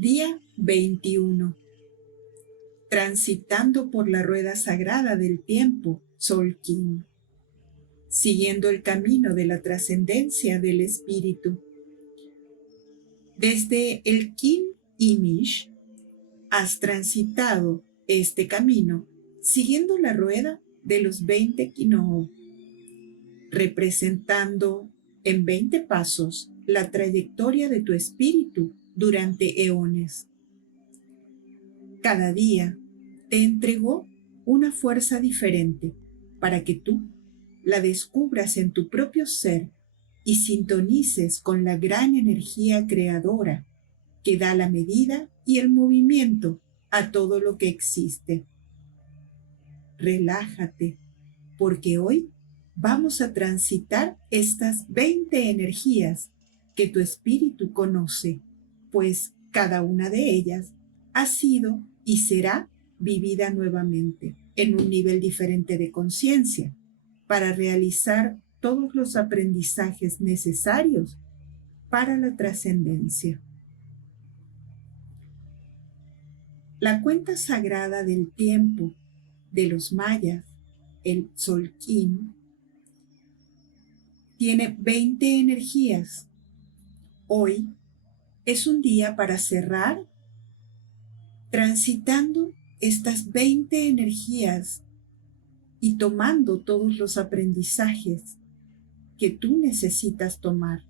Día 21. Transitando por la rueda sagrada del tiempo, Tzolk'in, siguiendo el camino de la trascendencia del espíritu. Desde el Kin Imish has transitado este camino siguiendo la rueda de los 20 Kinoo, representando en 20 pasos la trayectoria de tu espíritu durante eones. Cada día te entregó una fuerza diferente para que tú la descubras en tu propio ser y sintonices con la gran energía creadora que da la medida y el movimiento a todo lo que existe. Relájate, porque hoy vamos a transitar estas 20 energías que tu espíritu conoce, pues cada una de ellas ha sido y será vivida nuevamente en un nivel diferente de conciencia para realizar todos los aprendizajes necesarios para la trascendencia. La cuenta sagrada del tiempo de los mayas, el Tzolk'in, tiene 20 energías. Hoy es un día para cerrar transitando estas 20 energías y tomando todos los aprendizajes que tú necesitas tomar.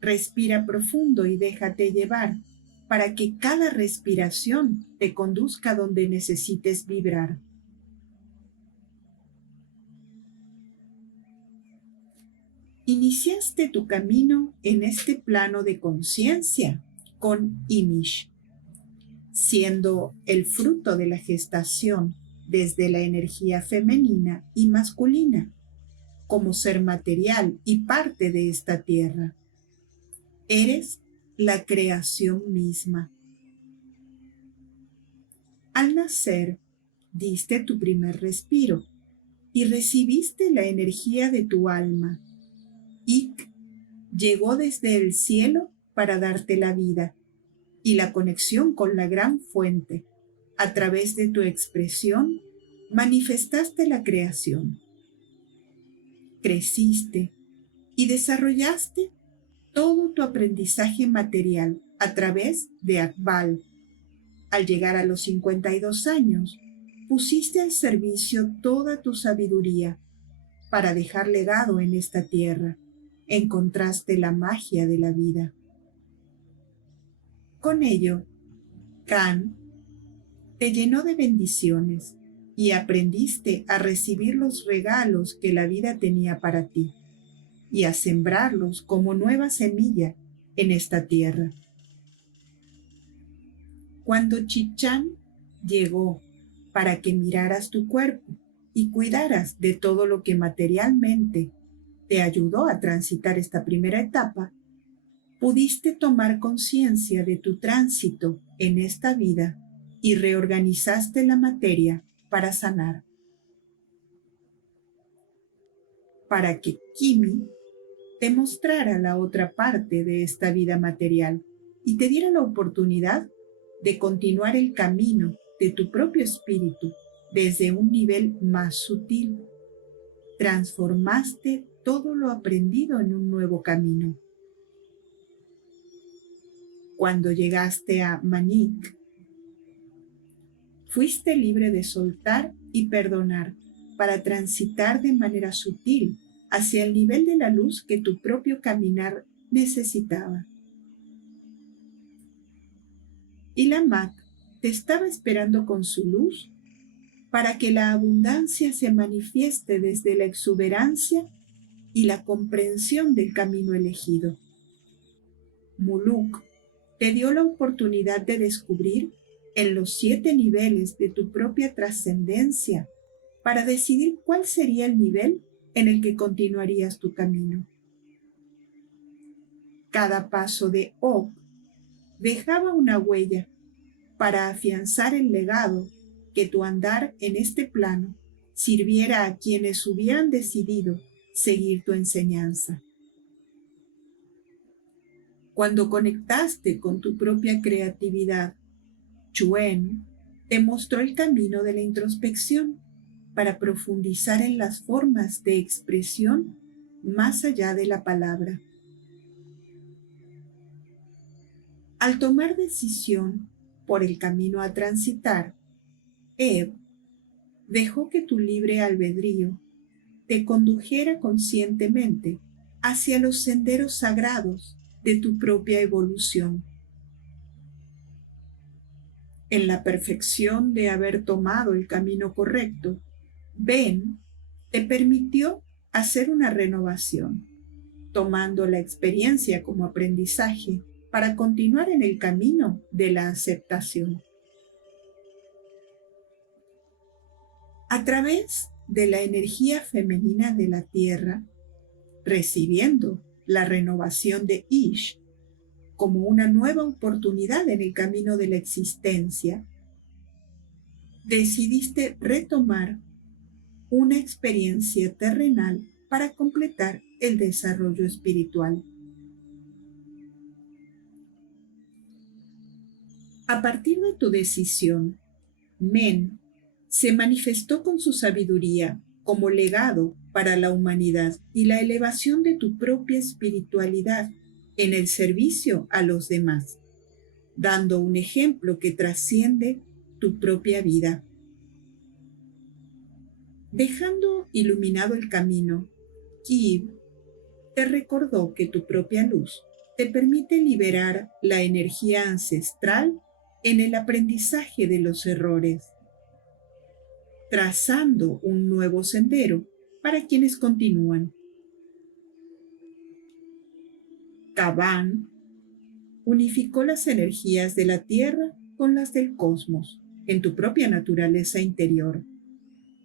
Respira profundo y déjate llevar para que cada respiración te conduzca donde necesites vibrar. Iniciaste tu camino en este plano de conciencia con Imish, siendo el fruto de la gestación desde la energía femenina y masculina, como ser material y parte de esta tierra. Eres la creación misma. Al nacer, diste tu primer respiro y recibiste la energía de tu alma. Ik llegó desde el cielo para darte la vida y la conexión con la gran fuente. A través de tu expresión, manifestaste la creación. Creciste y desarrollaste todo tu aprendizaje material a través de Akbal. Al llegar a los 52 años, pusiste al servicio toda tu sabiduría para dejar legado en esta tierra. Encontraste la magia de la vida. Con ello, Kan te llenó de bendiciones y aprendiste a recibir los regalos que la vida tenía para ti y a sembrarlos como nueva semilla en esta tierra. Cuando Chichán llegó para que miraras tu cuerpo y cuidaras de todo lo que materialmente te ayudó a transitar esta primera etapa, pudiste tomar conciencia de tu tránsito en esta vida y reorganizaste la materia para sanar. Para que Kimi te mostrara la otra parte de esta vida material y te diera la oportunidad de continuar el camino de tu propio espíritu desde un nivel más sutil. Transformaste todo lo aprendido en un nuevo camino. Cuando llegaste a Manik, fuiste libre de soltar y perdonar para transitar de manera sutil hacia el nivel de la luz que tu propio caminar necesitaba. Y la Mat te estaba esperando con su luz para que la abundancia se manifieste desde la exuberancia y la comprensión del camino elegido. Muluk te dio la oportunidad de descubrir en los 7 niveles de tu propia trascendencia para decidir cuál sería el nivel en el que continuarías tu camino. Cada paso de Ok dejaba una huella para afianzar el legado que tu andar en este plano sirviera a quienes hubieran decidido seguir tu enseñanza. Cuando conectaste con tu propia creatividad, Chuen te mostró el camino de la introspección para profundizar en las formas de expresión más allá de la palabra. Al tomar decisión por el camino a transitar, Eve dejó que tu libre albedrío te condujera conscientemente hacia los senderos sagrados de tu propia evolución. En la perfección de haber tomado el camino correcto, Ben te permitió hacer una renovación, tomando la experiencia como aprendizaje para continuar en el camino de la aceptación. A través de la energía femenina de la Tierra, recibiendo la renovación de Ish como una nueva oportunidad en el camino de la existencia, decidiste retomar una experiencia terrenal para completar el desarrollo espiritual. A partir de tu decisión, Men se manifestó con su sabiduría como legado para la humanidad y la elevación de tu propia espiritualidad en el servicio a los demás, dando un ejemplo que trasciende tu propia vida. Dejando iluminado el camino, Kib te recordó que tu propia luz te permite liberar la energía ancestral en el aprendizaje de los errores, trazando un nuevo sendero para quienes continúan. Kaban unificó las energías de la Tierra con las del cosmos en tu propia naturaleza interior,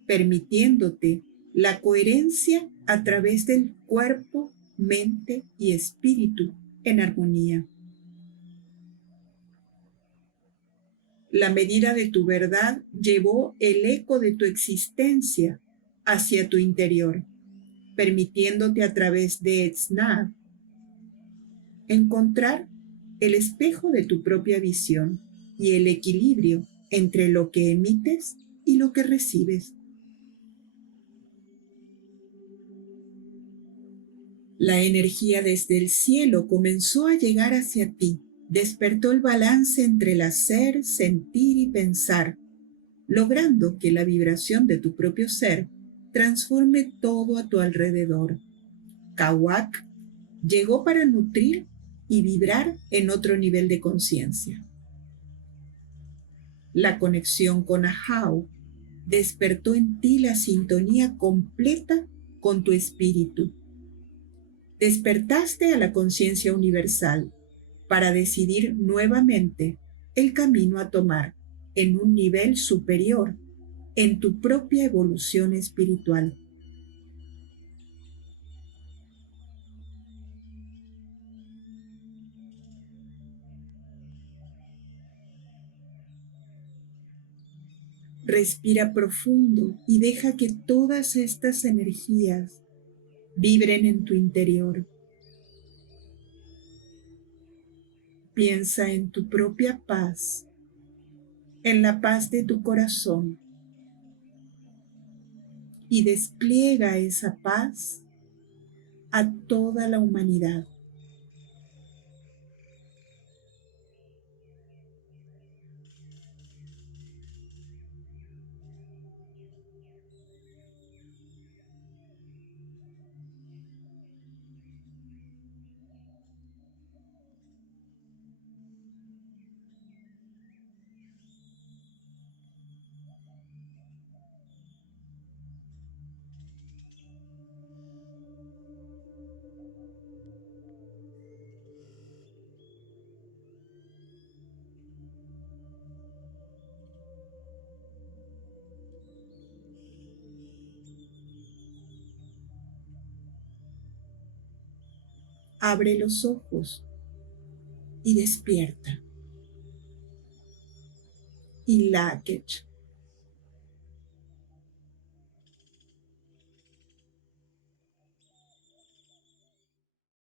permitiéndote la coherencia a través del cuerpo, mente y espíritu en armonía. La medida de tu verdad llevó el eco de tu existencia hacia tu interior, permitiéndote a través de Etznad encontrar el espejo de tu propia visión y el equilibrio entre lo que emites y lo que recibes. La energía desde el cielo comenzó a llegar hacia ti, despertó el balance entre el hacer, sentir y pensar, logrando que la vibración de tu propio ser transforme todo a tu alrededor. Kawak llegó para nutrir y vibrar en otro nivel de conciencia. La conexión con Ahau despertó en ti la sintonía completa con tu espíritu. Despertaste a la conciencia universal para decidir nuevamente el camino a tomar en un nivel superior en tu propia evolución espiritual. Respira profundo y deja que todas estas energías vibren en tu interior. Piensa en tu propia paz, en la paz de tu corazón, y despliega esa paz a toda la humanidad. Abre los ojos y despierta. Y Lakech